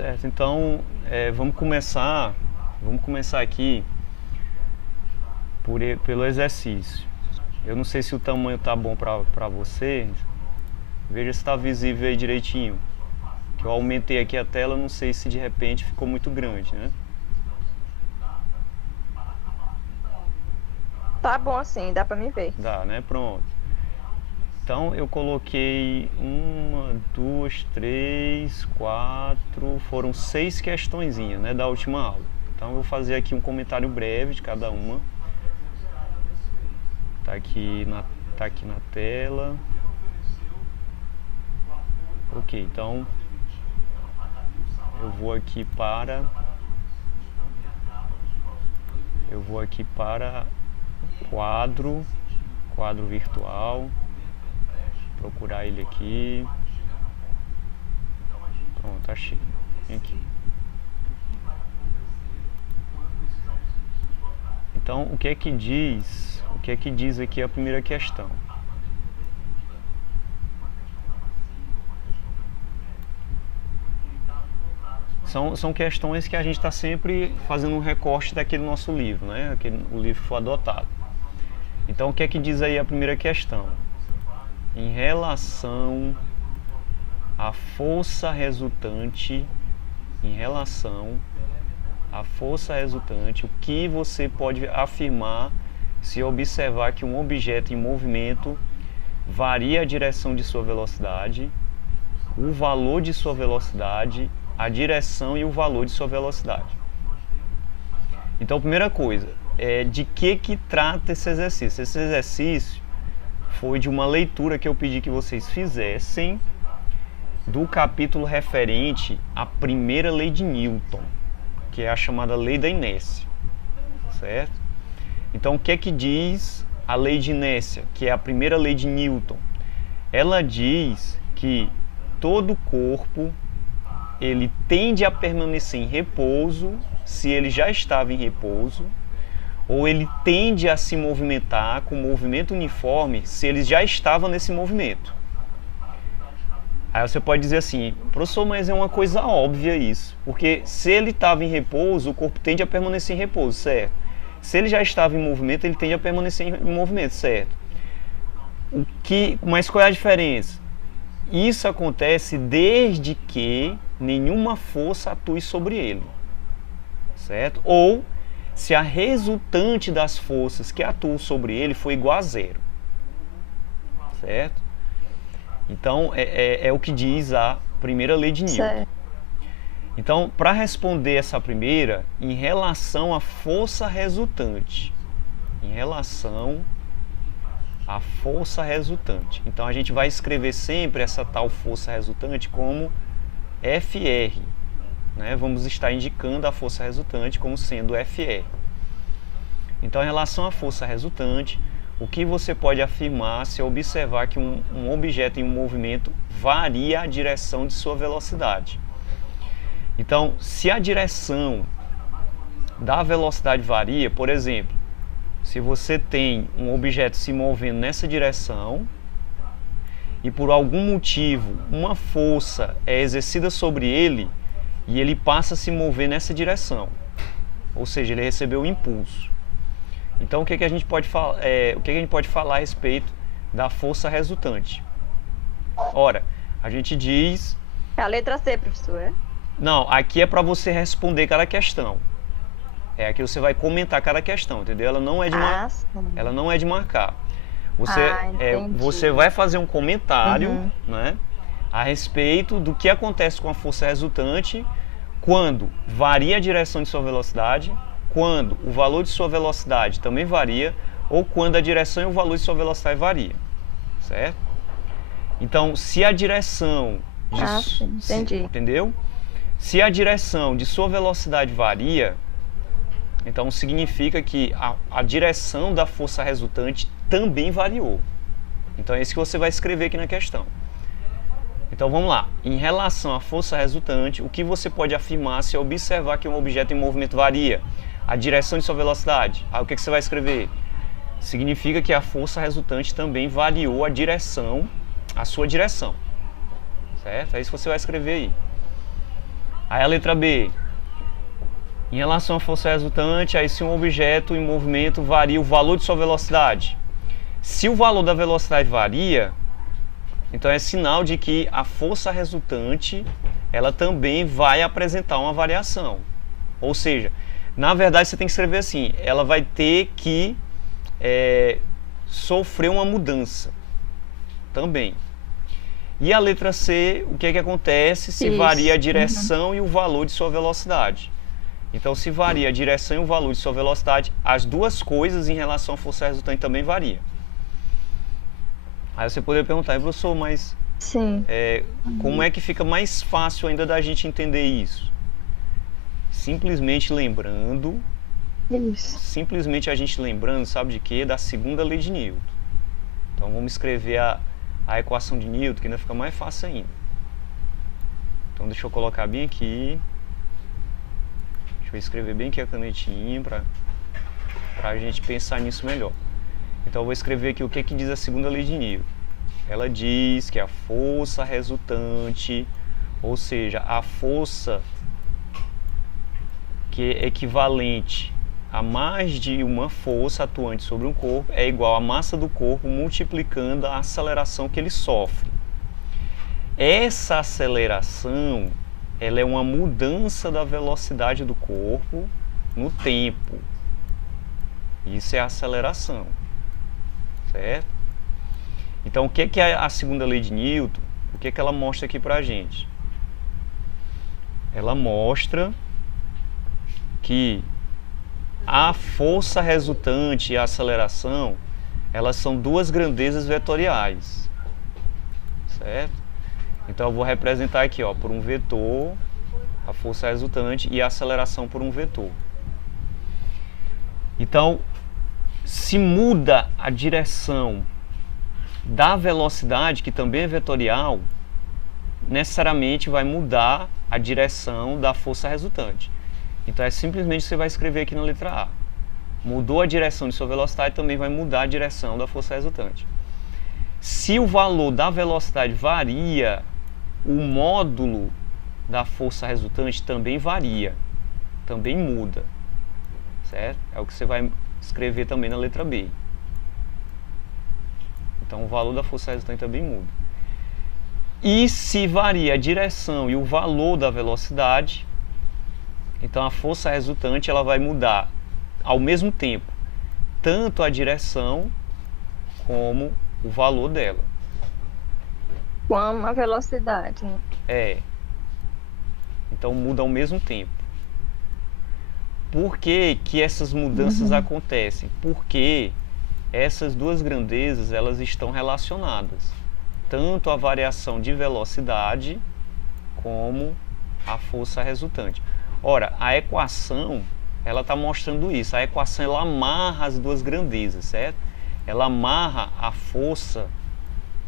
Certo, então vamos começar aqui pelo exercício. Eu não sei se o tamanho tá bom para você. Veja se está visível aí direitinho. Que eu aumentei aqui a tela, não sei se de repente ficou muito grande, né? Tá bom assim, dá pra me ver. Dá, né? Pronto. Então eu coloquei uma, duas, três, quatro, foram 6 questõezinhas, né, da última aula. Então eu vou fazer aqui um comentário breve de cada uma. Tá aqui na tela. Ok, então eu vou aqui para quadro virtual. Procurar ele aqui. Pronto, achei. Aqui. Então, o que é que diz aqui a primeira questão? São questões que a gente está sempre fazendo um recorte daquele nosso livro, né? O livro foi adotado. Então, o que é que diz aí a primeira questão? Em relação à força resultante, o que você pode afirmar se observar que um objeto em movimento varia a direção de sua velocidade, o valor de sua velocidade, a direção e o valor de sua velocidade. Então, primeira coisa, de que trata esse exercício? Esse exercício foi de uma leitura que eu pedi que vocês fizessem do capítulo referente à primeira lei de Newton, que é a chamada lei da inércia, certo? Então, o que é que diz a lei de inércia, que é a primeira lei de Newton? Ela diz que todo corpo ele tende a permanecer em repouso se ele já estava em repouso, ou ele tende a se movimentar com movimento uniforme se ele já estava nesse movimento. Aí você pode dizer assim, professor, mas é uma coisa óbvia isso, porque se ele estava em repouso, o corpo tende a permanecer em repouso, certo? Se ele já estava em movimento, ele tende a permanecer em movimento, certo? Mas qual é a diferença? Isso acontece desde que nenhuma força atue sobre ele, certo? Ou se a resultante das forças que atuam sobre ele for igual a zero, certo? Então, é o que diz a primeira lei de Newton. Certo. Então, para responder essa primeira, em relação à força resultante, então a gente vai escrever sempre essa tal força resultante como FR, né? Vamos estar indicando a força resultante como sendo FR. Então, em relação à força resultante, o que você pode afirmar se observar que um objeto em movimento varia a direção de sua velocidade? Então, se a direção da velocidade varia, por exemplo, se você tem um objeto se movendo nessa direção e por algum motivo uma força é exercida sobre ele e ele passa a se mover nessa direção, ou seja, ele recebeu um impulso. Então, o que a gente pode falar a respeito da força resultante? Ora, a gente diz... É a letra C, professor. Não, aqui é para você responder cada questão. Aqui você vai comentar cada questão, entendeu? Ela não é de marcar. Você vai fazer um comentário, né, a respeito do que acontece com a força resultante quando varia a direção de sua velocidade, quando o valor de sua velocidade também varia, ou quando a direção e o valor de sua velocidade varia, certo? Então, se a direção entendi. Entendeu? Se a direção de sua velocidade varia, então significa que a direção da força resultante também variou. Então é isso que você vai escrever aqui na questão. Então vamos lá. Em relação à força resultante, o que você pode afirmar se observar que um objeto em movimento varia a direção de sua velocidade? Aí o que você vai escrever? Significa que a força resultante também variou a sua direção. Certo? É isso que você vai escrever aí. Aí a letra B. Em relação à força resultante, aí se um objeto em movimento varia o valor de sua velocidade. Se o valor da velocidade varia, então é sinal de que a força resultante, ela também vai apresentar uma variação. Ou seja, na verdade você tem que escrever assim, ela vai ter que sofrer uma mudança também. E a letra C, o que é que acontece se varia a direção e o valor de sua velocidade? Então, se varia a direção e o valor de sua velocidade, as duas coisas em relação à força resultante também variam. Aí você poderia perguntar, professor, mas como é que fica mais fácil ainda da gente entender isso? Simplesmente lembrando, simplesmente a gente lembrando, sabe de quê? Da segunda lei de Newton. Então, vamos escrever a equação de Newton, que ainda fica mais fácil ainda. Então, deixa eu colocar bem aqui. Deixa eu escrever bem aqui a canetinha para a gente pensar nisso melhor. Então eu vou escrever aqui o que diz a segunda lei de Newton. Ela diz que a força resultante, ou seja, a força que é equivalente a mais de uma força atuante sobre um corpo, é igual à massa do corpo multiplicando a aceleração que ele sofre. Essa aceleração, ela é uma mudança da velocidade do corpo no tempo. Isso é a aceleração, certo? Então, o que é a segunda lei de Newton? O que ela mostra aqui pra gente? Ela mostra que a força resultante e a aceleração, elas são duas grandezas vetoriais, certo? Então eu vou representar aqui, ó, por um vetor, a força resultante e a aceleração por um vetor. Então, se muda a direção da velocidade, que também é vetorial, necessariamente vai mudar a direção da força resultante. Então é simplesmente você vai escrever aqui na letra A. Mudou a direção de sua velocidade, também vai mudar a direção da força resultante. Se o valor da velocidade varia, o módulo da força resultante também varia, também muda, certo? É o que você vai escrever também na letra B. Então o valor da força resultante também muda. E se varia a direção e o valor da velocidade, então a força resultante ela vai mudar ao mesmo tempo, tanto a direção como o valor dela. Com a velocidade. Então muda ao mesmo tempo. Por que que essas mudanças acontecem? Porque essas duas grandezas elas estão relacionadas. Tanto a variação de velocidade como a força resultante. Ora, a equação, ela está mostrando isso. A equação, ela amarra as duas grandezas, certo? Ela amarra a força,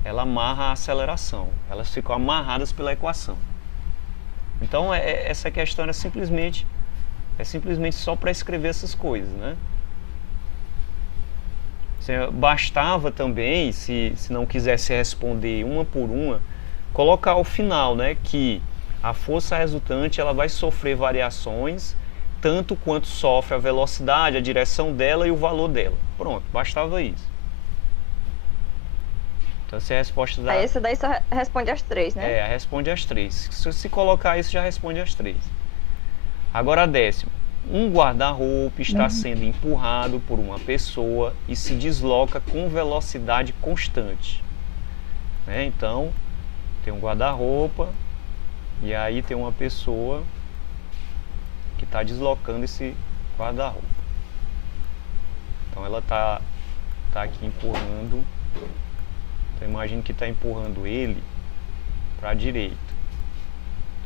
ela amarra a aceleração. Elas ficam amarradas pela equação. Então, essa questão é simplesmente só para escrever essas coisas, né? Bastava também, se não quisesse responder uma por uma, colocar ao final, né, que a força resultante ela vai sofrer variações tanto quanto sofre a velocidade, a direção dela e o valor dela. Pronto, bastava isso. Então essa é a resposta da... Aí essa daí só responde as três, né? Responde as três. Se colocar isso, já responde as três. Agora a décima. Um guarda-roupa está sendo empurrado por uma pessoa e se desloca com velocidade constante. Né? Então, tem um guarda-roupa e aí tem uma pessoa que está deslocando esse guarda-roupa. Então, ela está aqui empurrando. Então, imagine que está empurrando ele para a direita.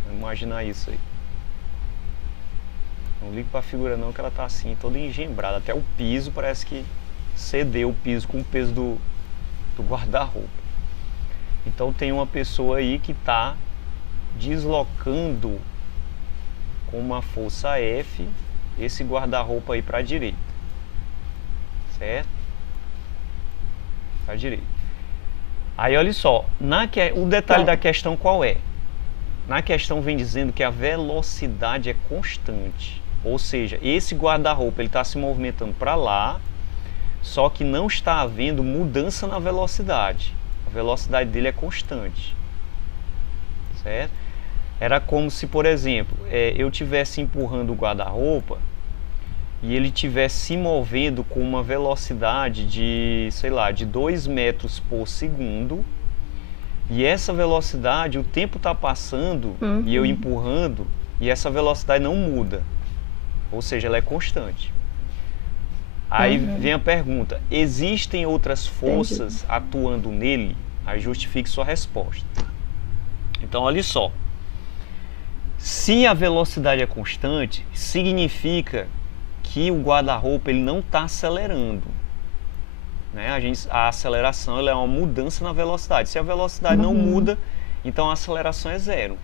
Então, imagina isso aí. Não ligue para a figura não, que ela está assim, toda engembrada. Até o piso parece que cedeu o piso com o peso do guarda-roupa. Então tem uma pessoa aí que está deslocando com uma força F esse guarda-roupa aí para a direita. Certo? Para a direita. Aí olha só, o detalhe da questão qual é? na questão vem dizendo que a velocidade é constante. Ou seja, esse guarda-roupa ele está se movimentando para lá, só que não está havendo mudança na velocidade. A velocidade dele é constante. Certo? Era como se, por exemplo, eu estivesse empurrando o guarda-roupa e ele estivesse se movendo com uma velocidade de, sei lá, de 2 metros por segundo. E essa velocidade, o tempo está passando e eu empurrando, e essa velocidade não muda. Ou seja, ela é constante. Aí vem a pergunta: existem outras forças atuando nele? Aí justifique sua resposta. Então, olha só. Se a velocidade é constante, significa que o guarda-roupa ele não está acelerando. Né? A aceleração ela é uma mudança na velocidade. Se a velocidade não muda, então a aceleração é zero.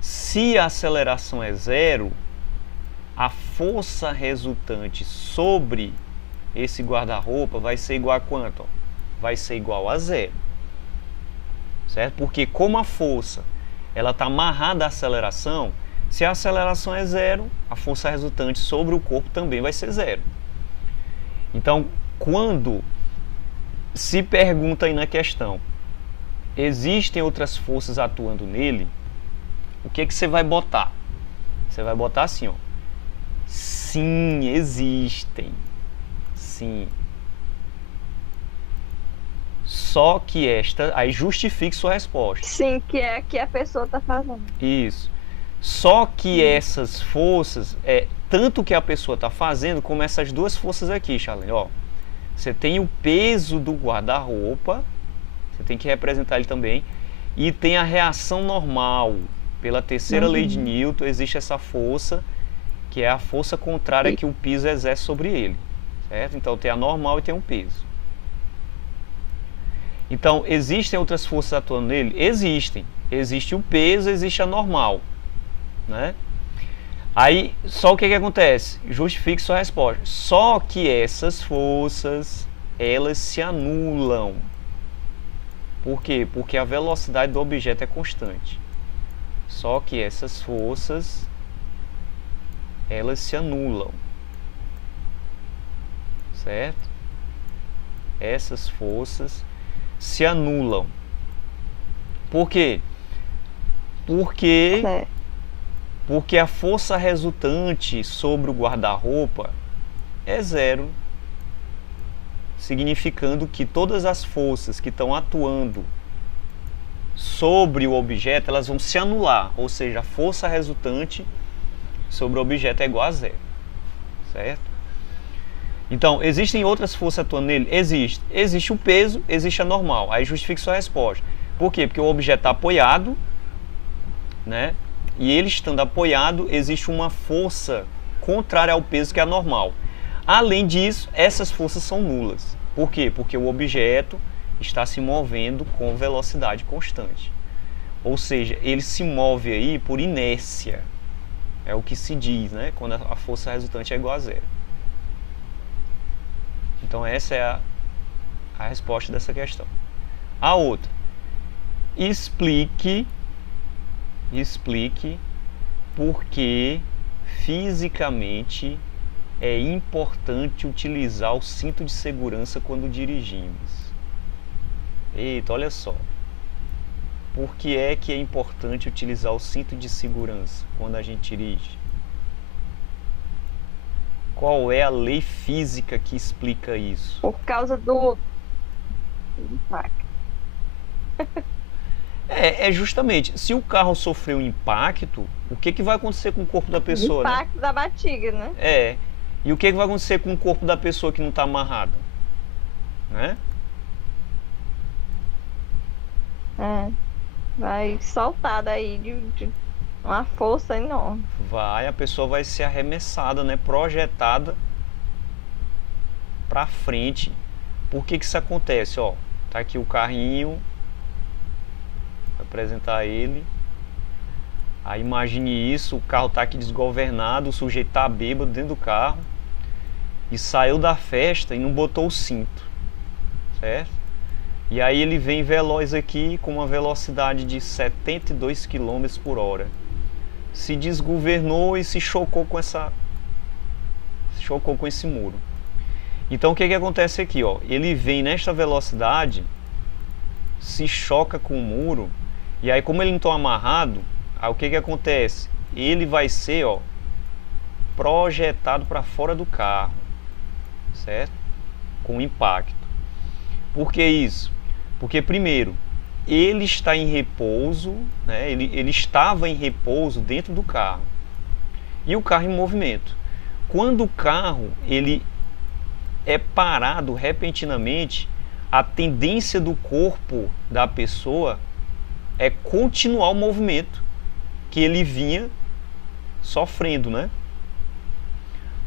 Se a aceleração é zero, a força resultante sobre esse guarda-roupa vai ser igual a quanto? Vai ser igual a zero. Certo? Porque como a força ela está amarrada à aceleração, se a aceleração é zero, a força resultante sobre o corpo também vai ser zero. Então, quando se pergunta aí na questão, existem outras forças atuando nele, o que você vai botar? Você vai botar assim, ó. Sim, existem. Sim. Só que aí justifique sua resposta. Sim, que é que a pessoa está fazendo. Isso. Só que essas forças, tanto que a pessoa está fazendo, como essas duas forças aqui, Charlene, ó. Você tem o peso do guarda-roupa, você tem que representar ele também, e tem a reação normal. Pela terceira lei de Newton, existe essa força, que é a força contrária que o peso exerce sobre ele. Certo? Então tem a normal e tem o peso. Então, existem outras forças atuando nele? Existem. Existe o peso, existe a normal. Né? Aí, só o que acontece? Justifique sua resposta. Só que essas forças, elas se anulam. Por quê? Porque a velocidade do objeto é constante. Só que essas forças, elas se anulam. Certo? Essas forças se anulam. Por quê? Porque a força resultante sobre o guarda-roupa é zero, significando que todas as forças que estão atuando sobre o objeto, elas vão se anular, ou seja, a força resultante sobre o objeto é igual a zero, certo? Então, existem outras forças atuando nele? Existe. Existe o peso, existe a normal. Aí justifique sua resposta. Por quê? Porque o objeto está apoiado, né? E ele estando apoiado, existe uma força contrária ao peso, que é a normal. Além disso, essas forças são nulas. Por quê? Porque o objeto está se movendo com velocidade constante. Ou seja, ele se move aí por inércia. É o que se diz, né? Quando a força resultante é igual a zero. Então essa é a resposta dessa questão. A outra. Explique por que fisicamente é importante utilizar o cinto de segurança quando dirigimos. Eita, olha só. Por que é importante utilizar o cinto de segurança quando a gente dirige? Qual é a lei física que explica isso? Por causa do impacto. É justamente, se o carro sofreu um impacto, o que vai acontecer com o corpo da pessoa? O impacto da batida, né? E o que vai acontecer com o corpo da pessoa que não está amarrada? Né? Vai soltar daí de uma força enorme. A pessoa vai ser arremessada, né? Projetada para frente. Por que isso acontece? Ó, tá aqui o carrinho. Vou apresentar ele. Aí imagine isso, o carro tá aqui desgovernado, o sujeito tá bêbado dentro do carro e saiu da festa e não botou o cinto, certo? E aí ele vem veloz aqui com uma velocidade de 72 km por hora. Se desgovernou e se chocou com esse muro. Então o que acontece aqui, ó? Ele vem nesta velocidade, se choca com o muro, e aí como ele não está amarrado, aí o que acontece? Ele vai ser, ó, projetado para fora do carro, certo? Com impacto. Por que isso? Porque primeiro, ele está em repouso, né? Ele estava em repouso dentro do carro, e o carro em movimento. Quando o carro ele é parado repentinamente, a tendência do corpo da pessoa é continuar o movimento que ele vinha sofrendo, né?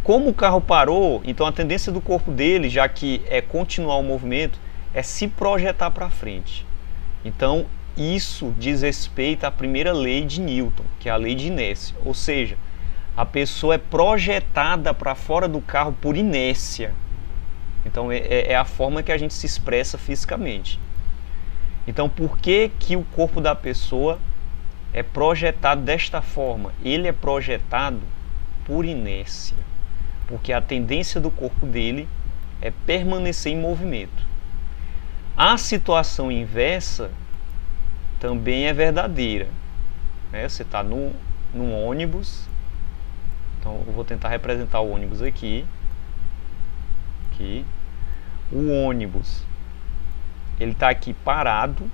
Como o carro parou, então a tendência do corpo dele, já que é continuar o movimento, é se projetar para frente. Então, isso diz respeito à primeira lei de Newton, que é a lei de inércia. Ou seja, a pessoa é projetada para fora do carro por inércia. Então, é a forma que a gente se expressa fisicamente. Então, por que o corpo da pessoa é projetado desta forma? Ele é projetado por inércia, porque a tendência do corpo dele é permanecer em movimento. A situação inversa também é verdadeira, né? Você está num ônibus, então eu vou tentar representar o ônibus aqui. O ônibus, ele está aqui parado,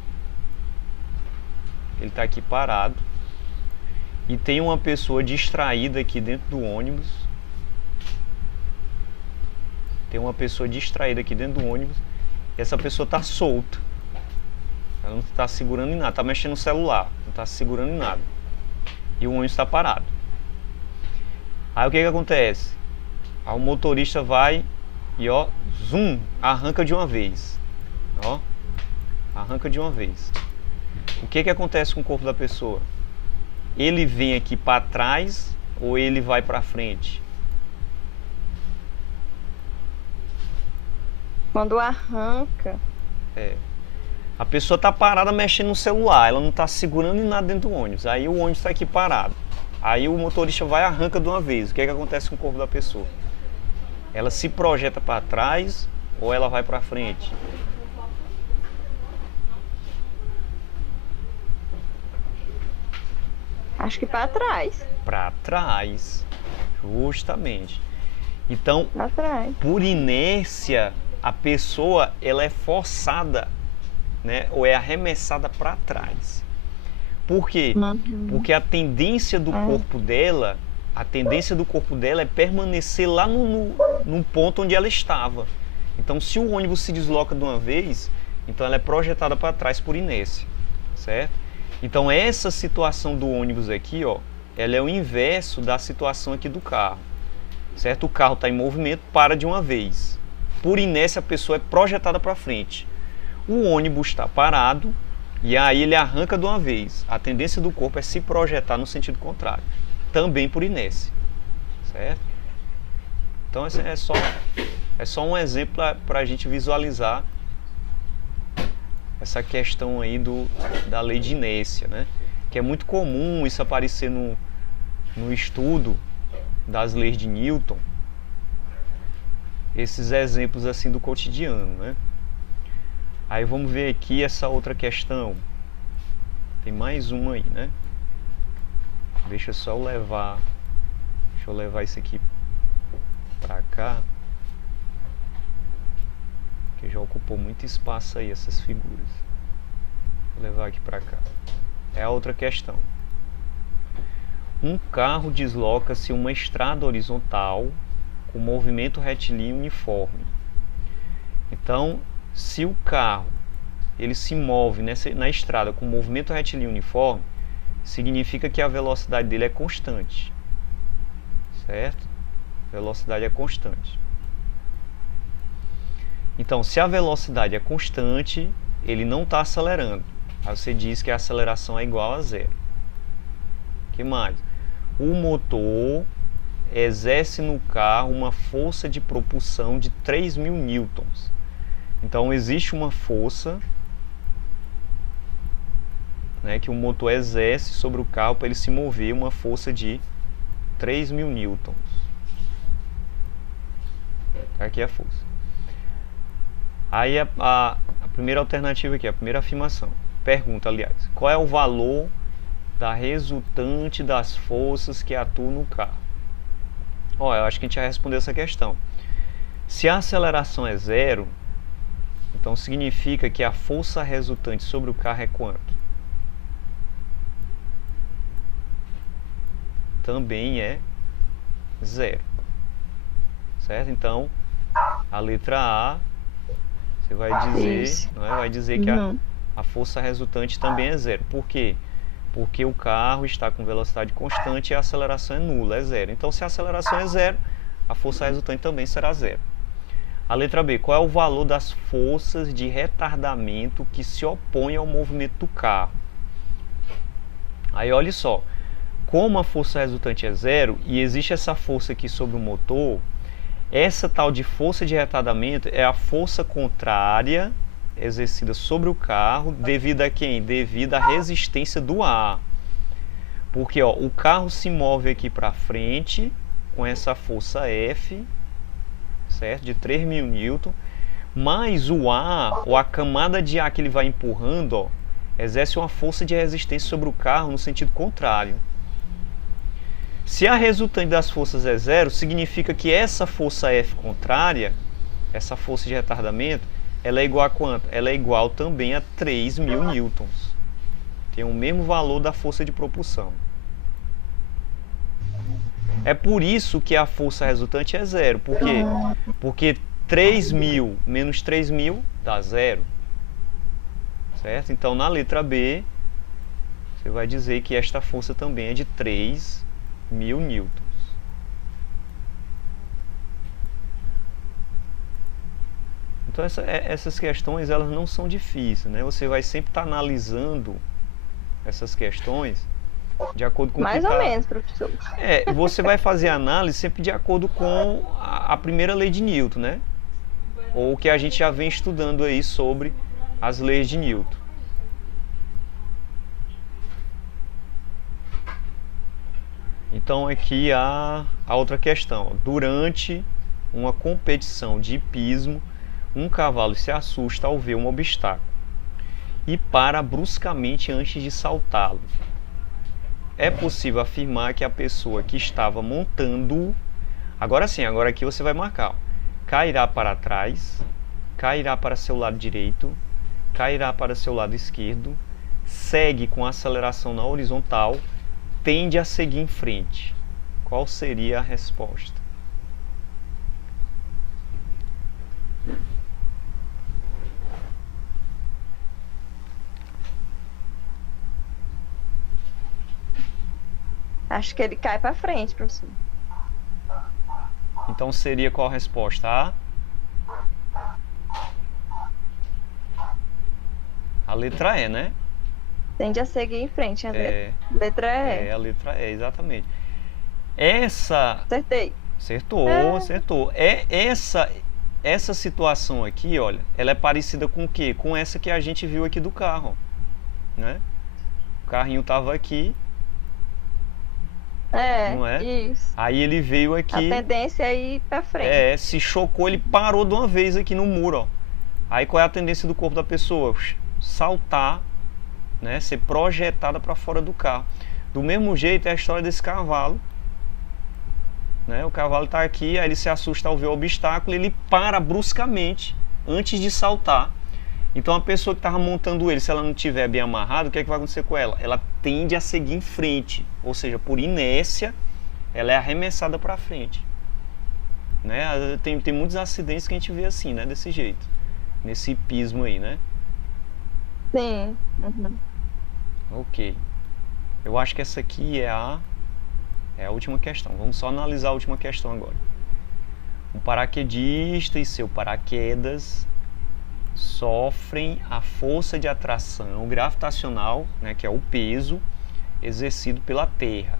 e tem uma pessoa distraída aqui dentro do ônibus. E essa pessoa está solta. Ela não está segurando em nada, está mexendo no celular, não está segurando em nada. E o ônibus está parado. Aí o que acontece? Aí o motorista vai e, ó, zoom, arranca de uma vez. Ó, arranca de uma vez. O que acontece com o corpo da pessoa? Ele vem aqui para trás ou ele vai para frente? Quando arranca. A pessoa está parada mexendo no celular, ela não está segurando em nada dentro do ônibus. Aí o ônibus está aqui parado. Aí o motorista vai e arranca de uma vez. O que acontece com o corpo da pessoa? Ela se projeta para trás ou ela vai para frente? Acho que para trás. Para trás, justamente. Então, Pra trás. por inércia, a pessoa ela é forçada, né, ou é arremessada para trás. Por quê? Porque a tendência do corpo dela, é permanecer lá no ponto onde ela estava. Então, se o ônibus se desloca de uma vez, então ela é projetada para trás por inércia, certo? Então, essa situação do ônibus aqui, ó, ela é o inverso da situação aqui do carro, certo? O carro está em movimento, para de uma vez. Por inércia, a pessoa é projetada para frente. O ônibus está parado e aí ele arranca de uma vez. A tendência do corpo é se projetar no sentido contrário, também por inércia, certo? Então, esse é só um exemplo para a gente visualizar essa questão aí da lei de inércia, né? Que é muito comum isso aparecer no estudo das leis de Newton, esses exemplos assim do cotidiano, né? Aí vamos ver aqui essa outra questão. Tem mais uma aí, né? Deixa eu levar isso aqui pra cá, que já ocupou muito espaço aí essas figuras. Vou levar aqui pra cá. É a outra questão. Um carro desloca-se uma estrada horizontal com movimento retilíneo uniforme. Então, se o carro ele se move na estrada com movimento retilíneo uniforme, significa que a velocidade dele é constante, certo? A velocidade é constante. Então, se a velocidade é constante, ele não está acelerando. Aí você diz que a aceleração é igual a zero. O que mais? O motor exerce no carro uma força de propulsão de 3.000 newtons. Então existe uma força, né, que o motor exerce sobre o carro para ele se mover, uma força de 3.000 newtons. Aqui é a força. Aí a primeira alternativa aqui, a primeira afirmação. Pergunta, aliás, qual é o valor da resultante das forças que atuam no carro? Ó, eu acho que a gente já respondeu essa questão. Se a aceleração é zero, então significa que a força resultante sobre o carro é quanto? Também é zero. Certo? Então, a letra A, você vai dizer, não é? Vai dizer que a força resultante também é zero. Por quê? Porque o carro está com velocidade constante e a aceleração é nula, é zero. Então, se a aceleração é zero, a força resultante também será zero. A letra B, qual é o valor das forças de retardamento que se opõem ao movimento do carro? Aí, olha só, como a força resultante é zero e existe essa força aqui sobre o motor, essa tal de força de retardamento é a força contrária exercida sobre o carro devido a quem? Devido à resistência do ar. Porque ó, o carro se move aqui para frente com essa força F, certo? De 3.000 newton, mas o ar, ou a camada de ar que ele vai empurrando, ó, exerce uma força de resistência sobre o carro no sentido contrário. Se a resultante das forças é zero, significa que essa força F contrária, essa força de retardamento, ela é igual a quanto? Ela é igual também a 3.000 newtons. Tem o mesmo valor da força de propulsão. É por isso que a força resultante é zero. Por quê? Porque 3.000 menos 3.000 dá zero. Certo? Então, na letra B, você vai dizer que esta força também é de 3.000 newtons. Então essas questões elas não são difíceis, né? Você vai sempre estar analisando essas questões de acordo com mais ou menos, professor. Você vai fazer a análise sempre de acordo com a primeira lei de Newton, né? Ou o que a gente já vem estudando aí sobre as leis de Newton. Então aqui a outra questão. Durante uma competição de hipismo, um cavalo se assusta ao ver um obstáculo e para bruscamente antes de saltá-lo. É possível afirmar que a pessoa que estava montando, agora sim, agora aqui você vai marcar, ó, cairá para trás, cairá para seu lado direito, cairá para seu lado esquerdo, segue com aceleração na horizontal, tende a seguir em frente. Qual seria a resposta? Acho que ele cai para frente, professor. Então seria qual a resposta? A letra E, né? Tende a seguir em frente, a letra E. A letra E, exatamente. Essa... Acertei. Acertou. Essa situação aqui, olha, ela é parecida com o quê? Com essa que a gente viu aqui do carro, né? O carrinho estava aqui, não é? Isso. Aí ele veio aqui... A tendência é ir para frente. Se chocou, ele parou de uma vez aqui no muro, ó. Aí qual é a tendência do corpo da pessoa? Saltar, né? Ser projetada para fora do carro. Do mesmo jeito é a história desse cavalo, né? O cavalo está aqui, aí ele se assusta ao ver o obstáculo, ele para bruscamente antes de saltar. Então a pessoa que estava montando ele, se ela não estiver bem amarrada, o que é que vai acontecer com ela? Ela tende a seguir em frente, ou seja, por inércia, ela é arremessada para frente, né? Tem muitos acidentes que a gente vê assim, né? Desse jeito, nesse hipismo aí, né? Sim. Uhum. Ok. Eu acho que essa aqui é a última questão. Vamos só analisar a última questão agora. Um paraquedista e seu paraquedas sofrem a força de atração gravitacional, né, que é o peso exercido pela Terra.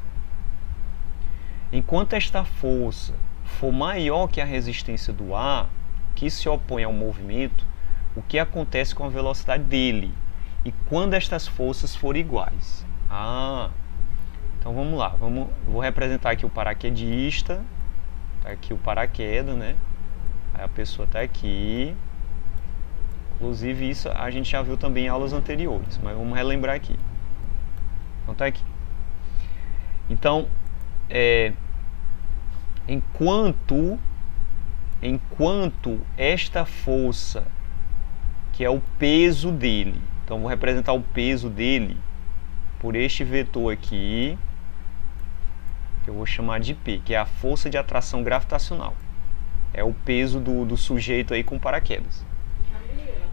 Enquanto esta força for maior que a resistência do ar, que se opõe ao movimento, o que acontece com a velocidade dele e quando estas forças forem iguais. Então vamos lá, vou representar aqui o paraquedista, tá aqui o paraquedas, né? Aí a pessoa está aqui. Inclusive isso a gente já viu também em aulas anteriores, mas vamos relembrar aqui. Então tá aqui. Então, enquanto esta força, que é o peso dele, então vou representar o peso dele por este vetor aqui, que eu vou chamar de P, que é a força de atração gravitacional. É o peso do sujeito aí com paraquedas.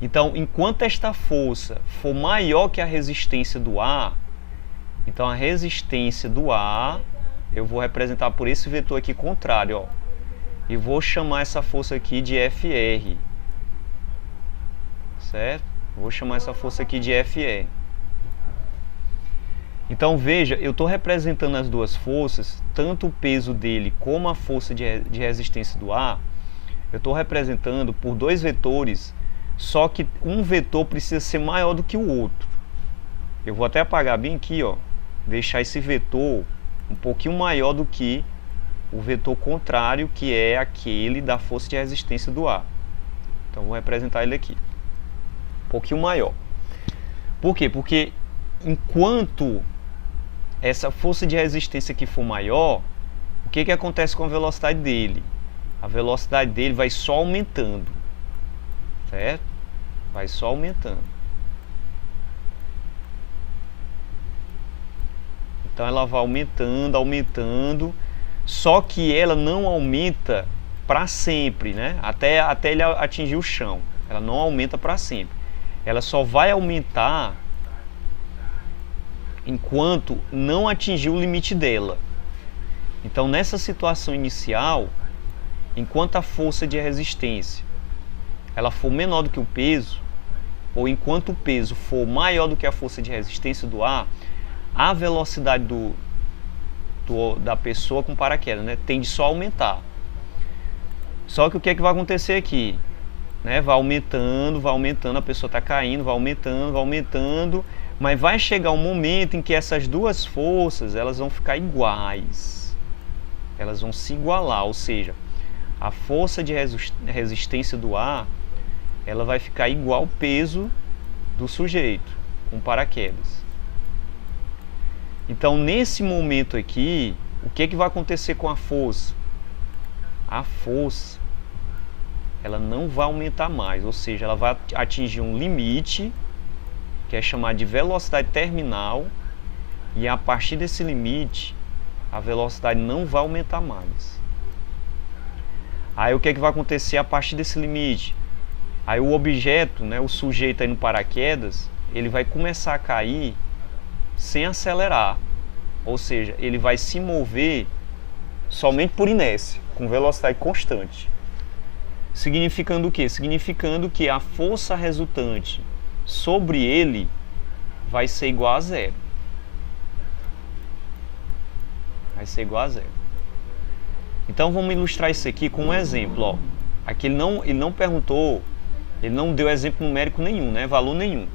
Então, enquanto esta força for maior que a resistência do ar, então a resistência do ar, eu vou representar por esse vetor aqui contrário, ó. E vou chamar essa força aqui de FR. Certo? Vou chamar essa força aqui de FR. Então veja, eu estou representando as duas forças, tanto o peso dele como a força de resistência do ar, eu estou representando por dois vetores, só que um vetor precisa ser maior do que o outro. Eu vou até apagar bem aqui, ó, deixar esse vetor um pouquinho maior do que o vetor contrário, que é aquele da força de resistência do ar. Então vou representar ele aqui, um pouquinho maior. Por quê? Porque enquanto essa força de resistência aqui for maior, o que acontece com a velocidade dele? A velocidade dele vai só aumentando, certo? Vai só aumentando. Então ela vai aumentando, aumentando, só que ela não aumenta para sempre, né? Até ele atingir o chão. Ela não aumenta para sempre. Ela só vai aumentar enquanto não atingir o limite dela. Então, nessa situação inicial, enquanto a força de resistência ela for menor do que o peso, ou enquanto o peso for maior do que a força de resistência do ar, a velocidade da pessoa com paraquedas, né, tende só a aumentar. Só que o que vai acontecer aqui? Né, vai aumentando, a pessoa está caindo, vai aumentando, mas vai chegar um momento em que essas duas forças elas vão ficar iguais. Elas vão se igualar, ou seja, a força de resistência do ar ela vai ficar igual ao peso do sujeito com paraquedas. Então, nesse momento aqui, o que vai acontecer com a força? A força ela não vai aumentar mais, ou seja, ela vai atingir um limite, que é chamado de velocidade terminal, e a partir desse limite, a velocidade não vai aumentar mais. Aí o que vai acontecer a partir desse limite? Aí o objeto, né, o sujeito aí no paraquedas, ele vai começar a cair sem acelerar, ou seja, ele vai se mover somente por inércia, com velocidade constante. Significando o quê? Significando que a força resultante sobre ele vai ser igual a zero. Vai ser igual a zero. Então vamos ilustrar isso aqui com um exemplo. Ó. Aqui ele não perguntou, ele não deu exemplo numérico nenhum, né? Valor nenhum.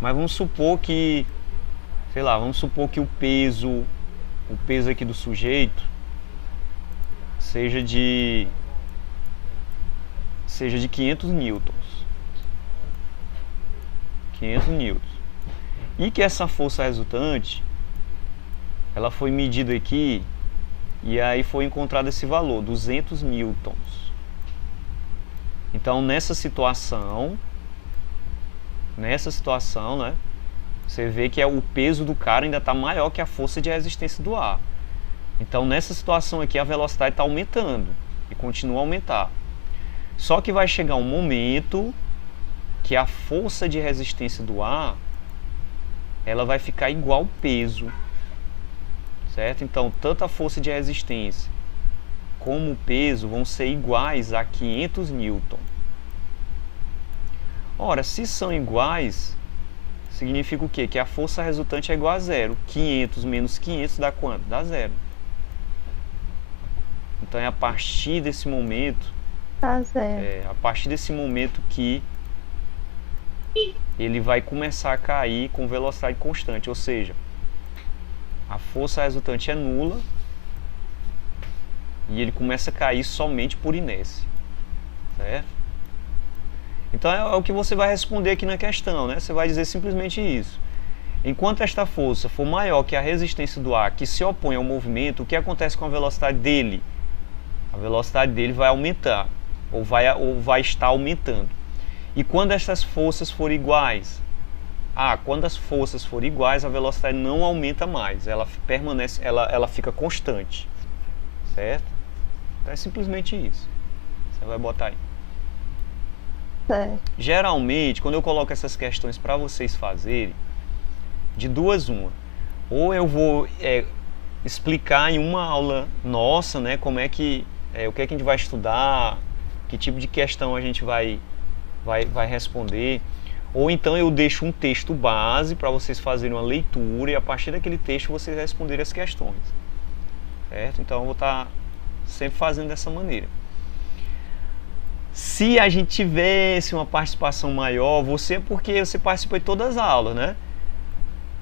Mas vamos supor que, sei lá, vamos supor que o peso aqui do sujeito seja de 500 newtons. 500 newtons. E que essa força resultante, ela foi medida aqui e aí foi encontrado esse valor, 200 newtons. Então, nessa situação, né, você vê que o peso do cara ainda está maior que a força de resistência do ar. Então, nessa situação aqui, a velocidade está aumentando e continua a aumentar. Só que vai chegar um momento que a força de resistência do ar ela vai ficar igual ao peso, certo? Então, tanto a força de resistência como o peso vão ser iguais a 500 newton. Ora, se são iguais, significa o quê? Que a força resultante é igual a zero. 500 menos 500 dá quanto? Dá zero. Então, é a partir desse momento... Dá zero. A partir desse momento que ele vai começar a cair com velocidade constante, ou seja, a força resultante é nula e ele começa a cair somente por inércia, certo? Então é o que você vai responder aqui na questão, né? Você vai dizer simplesmente isso. Enquanto esta força for maior que a resistência do ar que se opõe ao movimento, o que acontece com a velocidade dele? A velocidade dele vai aumentar, ou vai estar aumentando. E quando estas forças forem iguais? Quando as forças forem iguais, a velocidade não aumenta mais, ela permanece, ela fica constante, certo? Então é simplesmente isso. Você vai botar aí. Certo. Geralmente, quando eu coloco essas questões para vocês fazerem, de duas uma, ou eu vou explicar em uma aula nossa, né, como é que o que é que a gente vai estudar, que tipo de questão a gente vai responder, ou então eu deixo um texto base para vocês fazerem uma leitura e a partir daquele texto vocês responderem as questões, certo? Então eu vou estar sempre fazendo dessa maneira. Se a gente tivesse uma participação maior, porque você participou de todas as aulas, né?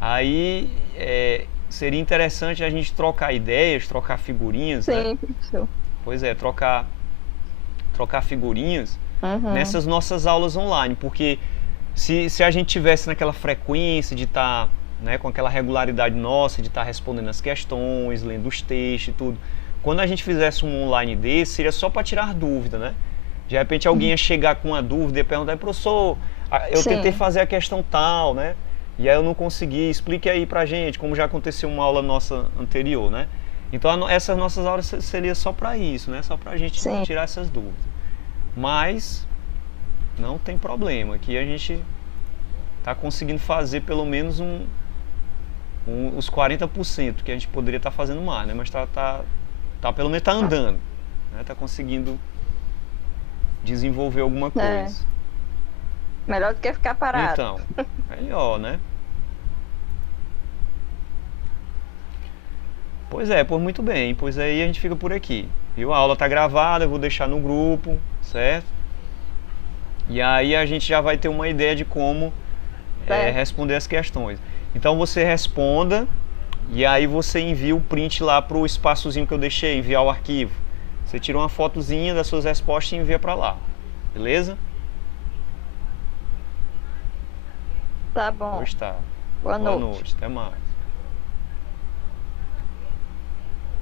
Aí seria interessante a gente trocar ideias, trocar figurinhas, Sim, né? professor. Pois é, trocar figurinhas nessas nossas aulas online, porque se a gente tivesse naquela frequência de estar, né, com aquela regularidade nossa, de estar respondendo as questões, lendo os textos e tudo, quando a gente fizesse um online desse, seria só para tirar dúvida, né? De repente alguém ia chegar com uma dúvida e perguntar, professor, eu tentei fazer a questão tal, né? E aí eu não consegui, explique aí pra gente, como já aconteceu uma aula nossa anterior, né? Então essas nossas aulas seria só para isso, né? Só pra gente tirar essas dúvidas. Mas não tem problema, aqui a gente tá conseguindo fazer pelo menos os 40% que a gente poderia estar fazendo mais, né? Mas pelo menos tá andando, né? Tá conseguindo desenvolver alguma coisa. Melhor do que ficar parado. Então, melhor, né? Pois muito bem. Pois aí a gente fica por aqui. Viu? A aula tá gravada, eu vou deixar no grupo, certo? E aí a gente já vai ter uma ideia de como responder as questões. Então você responda e aí você envia o print lá pro espaçozinho que eu deixei, enviar o arquivo. Você tira uma fotozinha das suas respostas e envia para lá. Beleza? Tá bom. Pois tá. Boa noite. Até mais.